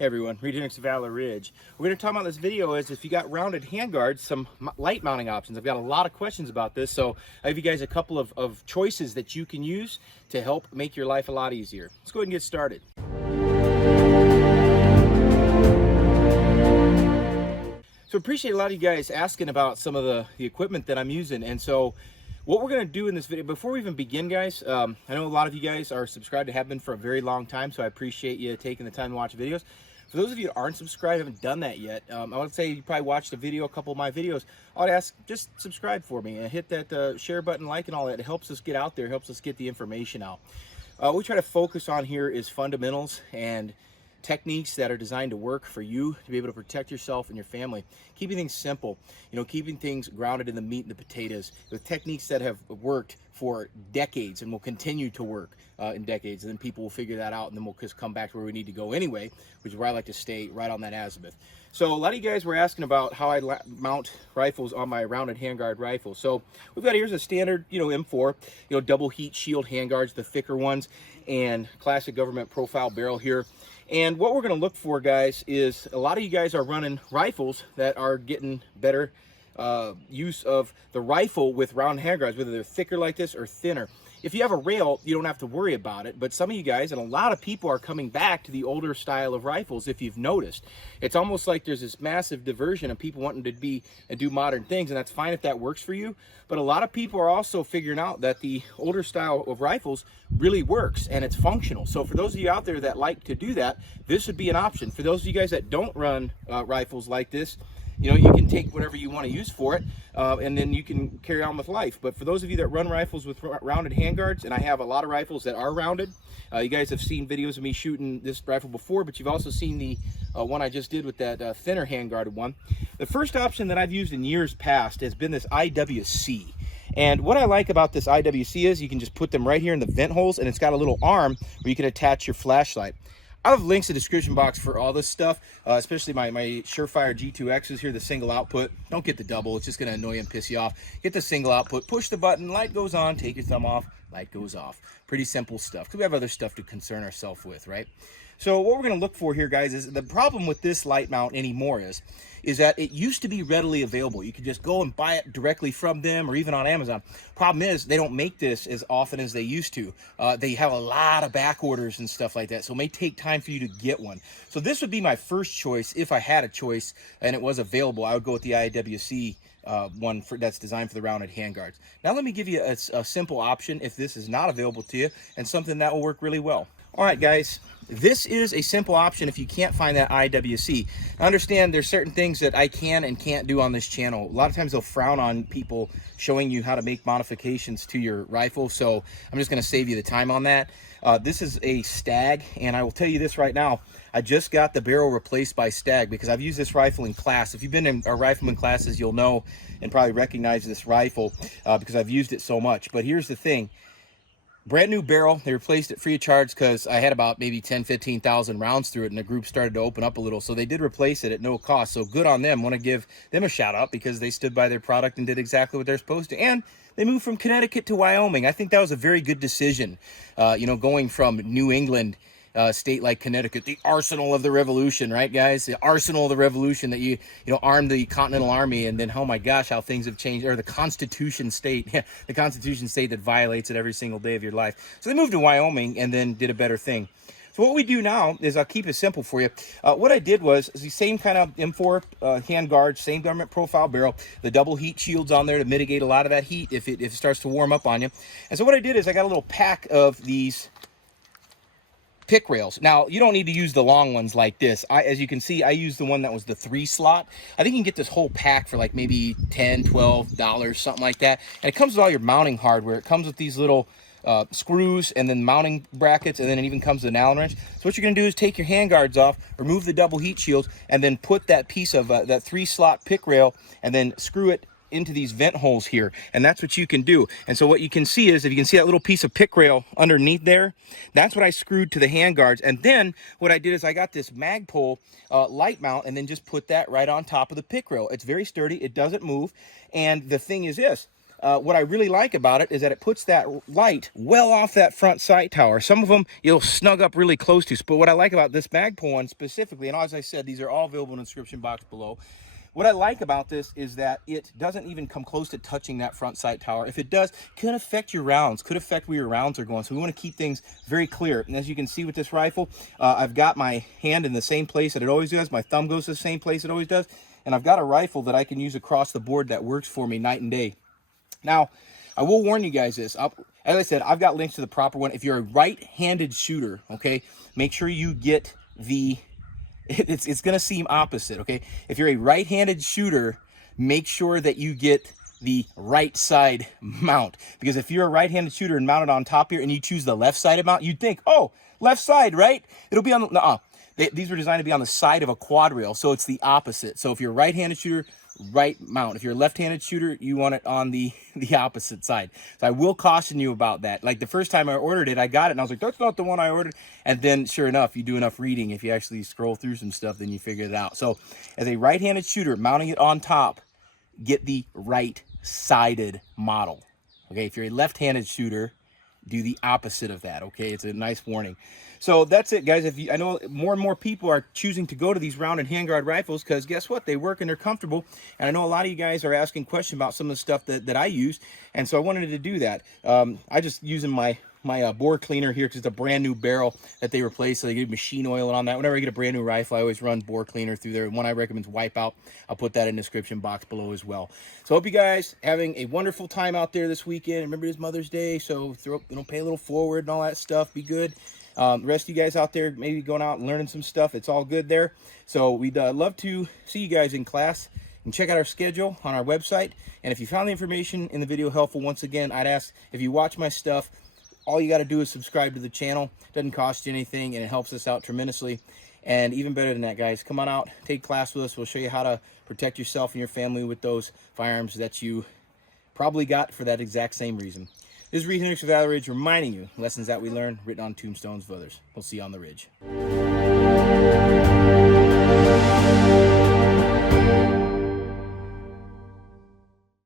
Hey everyone, Reid Henrichs of Valor Ridge. We're going to talk about this video is if you got rounded handguards, some light mounting options. I've got a lot of questions about this, so I have you guys a couple of choices that you can use to help make your life a lot easier. Let's go ahead and get started. So appreciate a lot of you guys asking about some of the equipment that I'm using, and so what we're going to do in this video, before we even begin, guys, I know a lot of you guys are subscribed to have been for a very long time, so I appreciate you taking the time to watch videos. For those of you that aren't subscribed, haven't done that yet, I would say you probably watched a video, a couple of my videos. I would ask, just subscribe for me and hit that share button, like and all that. It helps us get out there, helps us get the information out. What we try to focus on here is fundamentals and techniques that are designed to work for you to be able to protect yourself and your family. Keeping things simple, keeping things grounded in the meat and the potatoes, with techniques that have worked for decades and will continue to work in decades. And then people will figure that out, and then we'll just come back to where we need to go anyway, which is where I like to stay right on that azimuth. So a lot of you guys were asking about how I mount rifles on my rounded handguard rifle. So we've got here's a standard, M4, double heat shield handguards, the thicker ones, and classic government profile barrel here. And what we're going to look for, guys, is a lot of you guys are running rifles that are getting better use of the rifle with round handguards, whether they're thicker like this or thinner. If you have a rail, you don't have to worry about it, but some of you guys, and a lot of people, are coming back to the older style of rifles. If you've noticed, it's almost like there's this massive diversion of people wanting to be and do modern things, and that's fine if that works for you. But a lot of people are also figuring out that the older style of rifles really works and it's functional. So for those of you out there that like to do that, this would be an option. For those of you guys that don't run rifles like this, you can take whatever you want to use for it, and then you can carry on with life. But for those of you that run rifles with rounded handguards, and I have a lot of rifles that are rounded, you guys have seen videos of me shooting this rifle before, but you've also seen the one I just did with that thinner handguarded one. The first option that I've used in years past has been this IWC. And what I like about this IWC is you can just put them right here in the vent holes, and it's got a little arm where you can attach your flashlight. I have links in the description box for all this stuff, especially my Surefire G2Xs here, the single output. Don't get the double, it's just going to annoy you and piss you off. Get the single output, push the button, light goes on, take your thumb off, light goes off. Pretty simple stuff, because we have other stuff to concern ourselves with, right? So what we're going to look for here, guys, is the problem with this light mount anymore is that it used to be readily available. You could just go and buy it directly from them or even on Amazon. Problem is, they don't make this as often as they used to. They have a lot of back orders and stuff like that, so it may take time for you to get one. So this would be my first choice if I had a choice and it was available. I would go with the IWC one that's designed for the rounded handguards. Now let me give you a simple option if this is not available to you, and something that will work really well. All right, guys, this is a simple option if you can't find that IWC. Now understand there's certain things that I can and can't do on this channel. A lot of times they'll frown on people showing you how to make modifications to your rifle, so I'm just going to save you the time on that. This is a Stag, and I will tell you this right now. I just got the barrel replaced by Stag because I've used this rifle in class. If you've been in our rifleman classes, you'll know and probably recognize this rifle because I've used it so much. But here's the thing. Brand new barrel, they replaced it free of charge because I had about maybe 15,000 rounds through it, and the group started to open up a little, so they did replace it at no cost. So good on them. Want to give them a shout out because they stood by their product and did exactly what they're supposed to. And they moved from Connecticut to Wyoming. I think that was a very good decision, going from New England, state like Connecticut, the arsenal of the revolution, right, guys? The arsenal of the revolution that you armed the Continental Army, and then, oh my gosh, how things have changed. Or the Constitution state, the Constitution state that violates it every single day of your life. So they moved to Wyoming and then did a better thing. So what we do now is, I'll keep it simple for you. What I did was the same kind of M4 handguard, same government profile barrel, the double heat shields on there to mitigate a lot of that heat if it starts to warm up on you. And so what I did is I got a little pack of these pick rails. Now, you don't need to use the long ones like this. As you can see, I used the one that was the 3 slot. I think you can get this whole pack for like maybe $10, $12, something like that. And it comes with all your mounting hardware. It comes with these little screws and then mounting brackets, and then it even comes with an Allen wrench. So what you're going to do is take your handguards off, remove the double heat shields, and then put that piece of that 3 slot pick rail and then screw it into these vent holes here, and that's what you can do. And so what you can see is, if you can see that little piece of pick rail underneath there, that's what I screwed to the handguards. And then what I did is I got this Magpul light mount and then just put that right on top of the pick rail. It's very sturdy, it doesn't move. And the thing is this, what I really like about it is that it puts that light well off that front sight tower. Some of them you'll snug up really close to, but what I like about this Magpul one specifically, and as I said, these are all available in the description box below. What I like about this is that it doesn't even come close to touching that front sight tower. If it does, it could affect your rounds, could affect where your rounds are going. So we want to keep things very clear. And as you can see with this rifle, I've got my hand in the same place that it always does. My thumb goes to the same place it always does. And I've got a rifle that I can use across the board that works for me night and day. Now, I will warn you guys this. As I said, I've got links to the proper one. If you're a right-handed shooter, okay, make sure you get the... It's going to seem opposite, okay? If you're a right-handed shooter, make sure that you get the right side mount. Because if you're a right-handed shooter and mounted on top here and you choose the left-sided mount, you'd think, oh, left side, right? It'll be on the... Nuh-uh. These were designed to be on the side of a quad rail, so it's the opposite. So if you're a right-handed shooter, right mount. If you're a left-handed shooter, you want it on the opposite side. So I will caution you about that. Like the first time I ordered it, I got it and I was like, that's not the one I ordered. And then sure enough, you do enough reading, if you actually scroll through some stuff, then you figure it out. So as a right-handed shooter, mounting it on top, get the right-sided model. Okay, if you're a left-handed shooter, do the opposite of that. Okay, it's a nice warning. So that's it, guys. I know more and more people are choosing to go to these rounded handguard rifles because guess what? They work and they're comfortable. And I know a lot of you guys are asking questions about some of the stuff that I use. And so I wanted to do that. I just using my bore cleaner here because it's a brand new barrel that they replaced. So they get machine oil on that. Whenever I get a brand new rifle, I always run bore cleaner through there. One I recommend is Wipeout. I'll put that in the description box below as well. So I hope you guys having a wonderful time out there this weekend. Remember, it's Mother's Day, so pay a little forward and all that stuff. Be good. The rest of you guys out there, maybe going out and learning some stuff. It's all good there. So we'd love to see you guys in class. And check out our schedule on our website. And if you found the information in the video helpful, once again, I'd ask if you watch my stuff, all you got to do is subscribe to the channel. It doesn't cost you anything, and it helps us out tremendously. And even better than that, guys, come on out, take class with us. We'll show you how to protect yourself and your family with those firearms that you probably got for that exact same reason. This is Reid Henrichs of Valor reminding you lessons that we learn written on tombstones of others. We'll see you on the ridge.